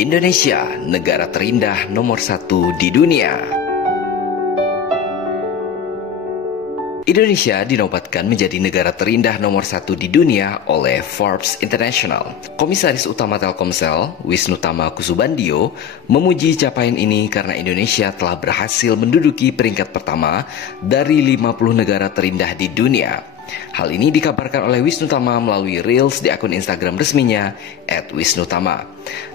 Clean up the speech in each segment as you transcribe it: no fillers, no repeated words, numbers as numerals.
Indonesia, negara terindah nomor 1 di dunia. Indonesia dinobatkan menjadi negara terindah nomor 1 di dunia oleh Forbes International. Komisaris Utama Telkomsel, Wisnutama Kusubandio, memuji capaian ini karena Indonesia telah berhasil menduduki peringkat pertama dari 50 negara terindah di dunia. Hal ini dikabarkan oleh Wisnutama melalui Reels di akun Instagram resminya @wisnutama.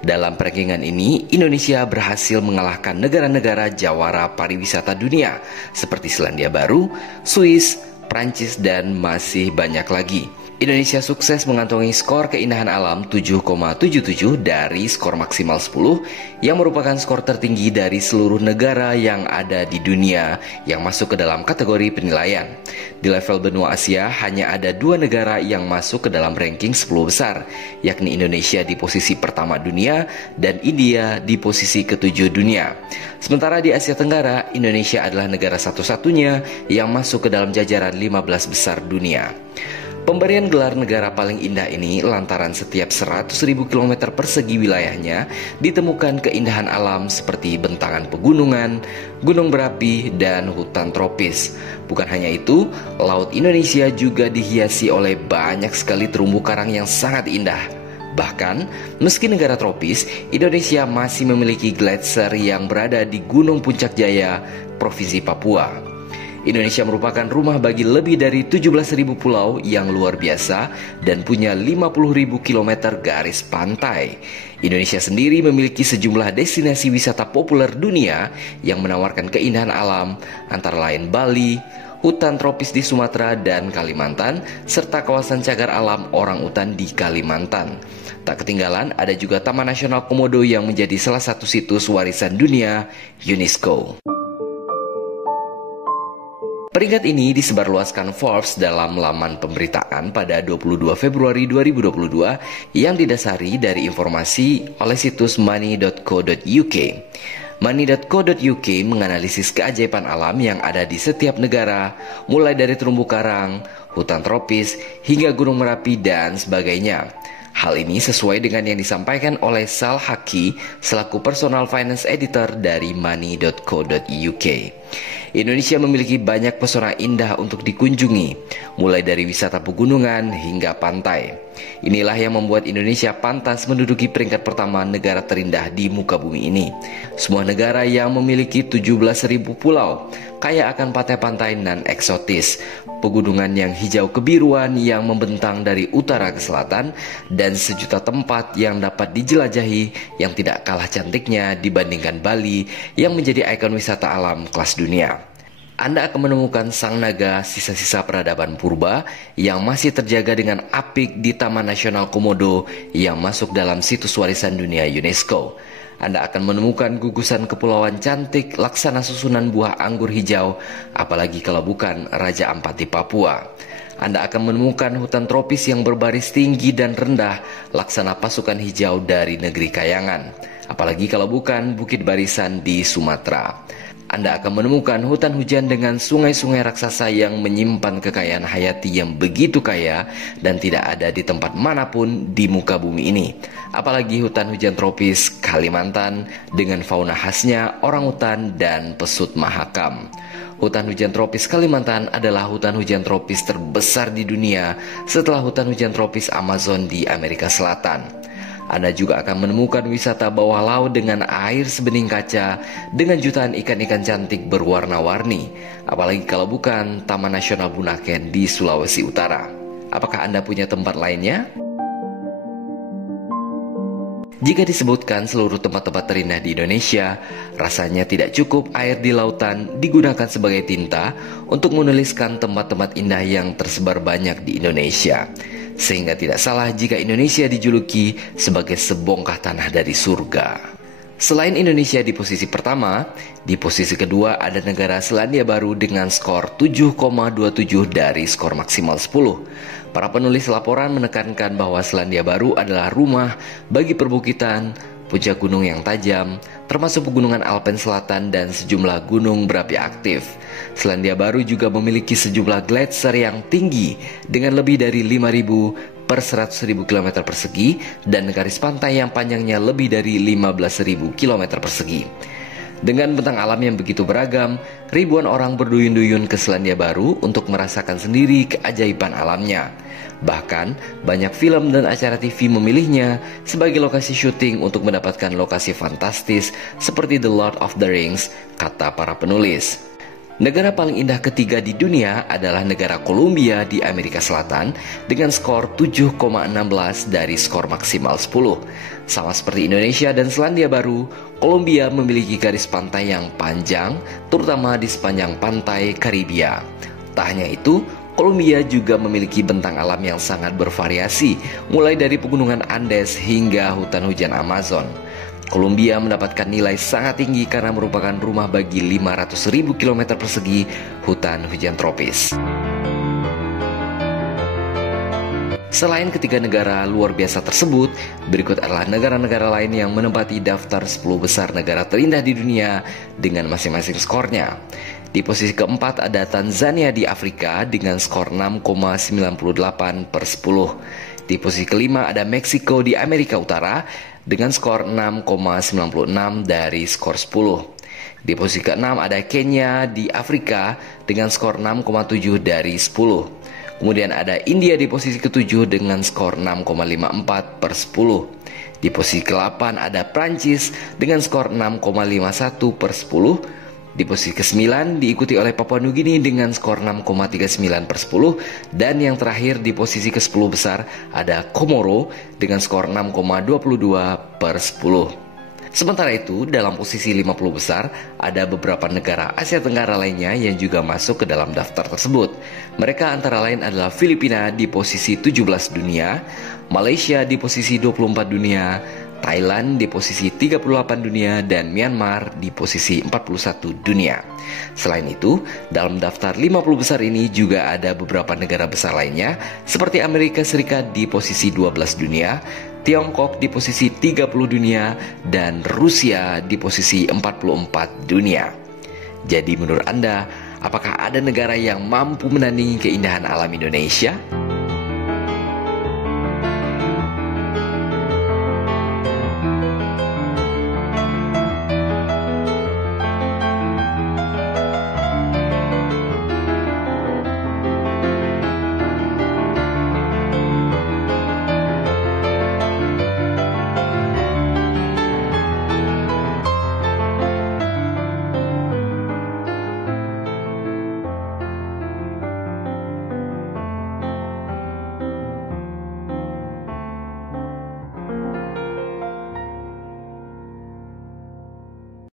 Dalam rankingan ini, Indonesia berhasil mengalahkan negara-negara jawara pariwisata dunia seperti Selandia Baru, Swiss, Prancis, dan masih banyak lagi. Indonesia sukses mengantongi skor keindahan alam 7,77 dari skor maksimal 10 yang merupakan skor tertinggi dari seluruh negara yang ada di dunia yang masuk ke dalam kategori penilaian. Di level benua Asia hanya ada 2 negara yang masuk ke dalam ranking 10 besar, yakni Indonesia di posisi pertama dunia dan India di posisi ke-7 dunia. Sementara di Asia Tenggara, Indonesia adalah negara satu-satunya yang masuk ke dalam jajaran 15 besar dunia. Pemberian gelar negara paling indah ini lantaran setiap 100.000 km persegi wilayahnya ditemukan keindahan alam seperti bentangan pegunungan, gunung berapi, dan hutan tropis. Bukan hanya itu, laut Indonesia juga dihiasi oleh banyak sekali terumbu karang yang sangat indah. Bahkan, meski negara tropis, Indonesia masih memiliki gletser yang berada di Gunung Puncak Jaya, Provinsi Papua. Indonesia merupakan rumah bagi lebih dari 17.000 pulau yang luar biasa dan punya 50.000 km garis pantai. Indonesia sendiri memiliki sejumlah destinasi wisata populer dunia yang menawarkan keindahan alam, antara lain Bali, hutan tropis di Sumatera dan Kalimantan, serta kawasan cagar alam orangutan di Kalimantan. Tak ketinggalan, ada juga Taman Nasional Komodo yang menjadi salah satu situs warisan dunia UNESCO. Peringkat ini disebarluaskan Forbes dalam laman pemberitaan pada 22 Februari 2022 yang didasari dari informasi oleh situs money.co.uk. Money.co.uk menganalisis keajaiban alam yang ada di setiap negara, mulai dari terumbu karang, hutan tropis, hingga gunung Merapi dan sebagainya. Hal ini sesuai dengan yang disampaikan oleh Sal Haki selaku personal finance editor dari money.co.uk. Indonesia memiliki banyak pesona indah untuk dikunjungi, mulai dari wisata pegunungan hingga pantai. Inilah yang membuat Indonesia pantas menduduki peringkat pertama negara terindah di muka bumi ini. Semua negara yang memiliki 17.000 pulau, kaya akan pantai-pantai nan eksotis, pegunungan yang hijau kebiruan yang membentang dari utara ke selatan, dan sejuta tempat yang dapat dijelajahi yang tidak kalah cantiknya dibandingkan Bali yang menjadi ikon wisata alam kelas dunia. Anda akan menemukan sang naga sisa-sisa peradaban purba yang masih terjaga dengan apik di Taman Nasional Komodo yang masuk dalam situs warisan dunia UNESCO. Anda akan menemukan gugusan kepulauan cantik laksana susunan buah anggur hijau, apalagi kalau bukan Raja Ampat di Papua. Anda akan menemukan hutan tropis yang berbaris tinggi dan rendah laksana pasukan hijau dari negeri Kayangan, apalagi kalau bukan Bukit Barisan di Sumatera. Anda akan menemukan hutan hujan dengan sungai-sungai raksasa yang menyimpan kekayaan hayati yang begitu kaya dan tidak ada di tempat manapun di muka bumi ini. Apalagi hutan hujan tropis Kalimantan dengan fauna khasnya orangutan dan pesut mahakam. Hutan hujan tropis Kalimantan adalah hutan hujan tropis terbesar di dunia setelah hutan hujan tropis Amazon di Amerika Selatan. Anda juga akan menemukan wisata bawah laut dengan air sebening kaca dengan jutaan ikan-ikan cantik berwarna-warni, apalagi kalau bukan Taman Nasional Bunaken di Sulawesi Utara. Apakah Anda punya tempat lainnya? Jika disebutkan seluruh tempat-tempat terindah di Indonesia, rasanya tidak cukup air di lautan digunakan sebagai tinta untuk menuliskan tempat-tempat indah yang tersebar banyak di Indonesia. Sehingga tidak salah jika Indonesia dijuluki sebagai sebongkah tanah dari surga. Selain Indonesia di posisi pertama, di posisi kedua ada negara Selandia Baru dengan skor 7,27 dari skor maksimal 10. Para penulis laporan menekankan bahwa Selandia Baru adalah rumah bagi perbukitan, puncak gunung yang tajam, termasuk pegunungan Alpen Selatan dan sejumlah gunung berapi aktif. Selandia Baru juga memiliki sejumlah gletser yang tinggi dengan lebih dari 5.000 per 100.000 km persegi dan garis pantai yang panjangnya lebih dari 15.000 km persegi. Dengan bentang alam yang begitu beragam, ribuan orang berduyun-duyun ke Selandia Baru untuk merasakan sendiri keajaiban alamnya. Bahkan, banyak film dan acara TV memilihnya sebagai lokasi syuting untuk mendapatkan lokasi fantastis seperti The Lord of the Rings, kata para penulis. Negara paling indah ketiga di dunia adalah negara Kolombia di Amerika Selatan dengan skor 7,16 dari skor maksimal 10. Sama seperti Indonesia dan Selandia Baru, Kolombia memiliki garis pantai yang panjang, terutama di sepanjang pantai Karibia. Tak hanya itu, Kolombia juga memiliki bentang alam yang sangat bervariasi, mulai dari pegunungan Andes hingga hutan hujan Amazon. Kolombia mendapatkan nilai sangat tinggi karena merupakan rumah bagi 500.000 km persegi hutan hujan tropis. Selain ketiga negara luar biasa tersebut, berikut adalah negara-negara lain yang menempati daftar 10 besar negara terindah di dunia dengan masing-masing skornya. Di posisi keempat ada Tanzania di Afrika dengan skor 6,98 per 10. Di posisi kelima ada Meksiko di Amerika Utara dengan skor 6,96 dari skor 10. Di posisi ke-6 ada Kenya di Afrika dengan skor 6,7 dari 10. Kemudian ada India di posisi ke-7 dengan skor 6,54 per 10. Di posisi ke-8 ada Prancis dengan skor 6,51 per 10. Di posisi ke-9 diikuti oleh Papua Nugini dengan skor 6,39 per 10. Dan yang terakhir di posisi ke-10 besar ada Komoro dengan skor 6,22 per 10. Sementara itu, dalam posisi 50 besar ada beberapa negara Asia Tenggara lainnya yang juga masuk ke dalam daftar tersebut. Mereka antara lain adalah Filipina di posisi 17 dunia, Malaysia di posisi 24 dunia, Thailand di posisi 38 dunia, dan Myanmar di posisi 41 dunia. Selain itu, dalam daftar 50 besar ini juga ada beberapa negara besar lainnya seperti Amerika Serikat di posisi 12 dunia, Tiongkok di posisi 30 dunia, dan Rusia di posisi 44 dunia. Jadi menurut Anda, apakah ada negara yang mampu menandingi keindahan alam Indonesia?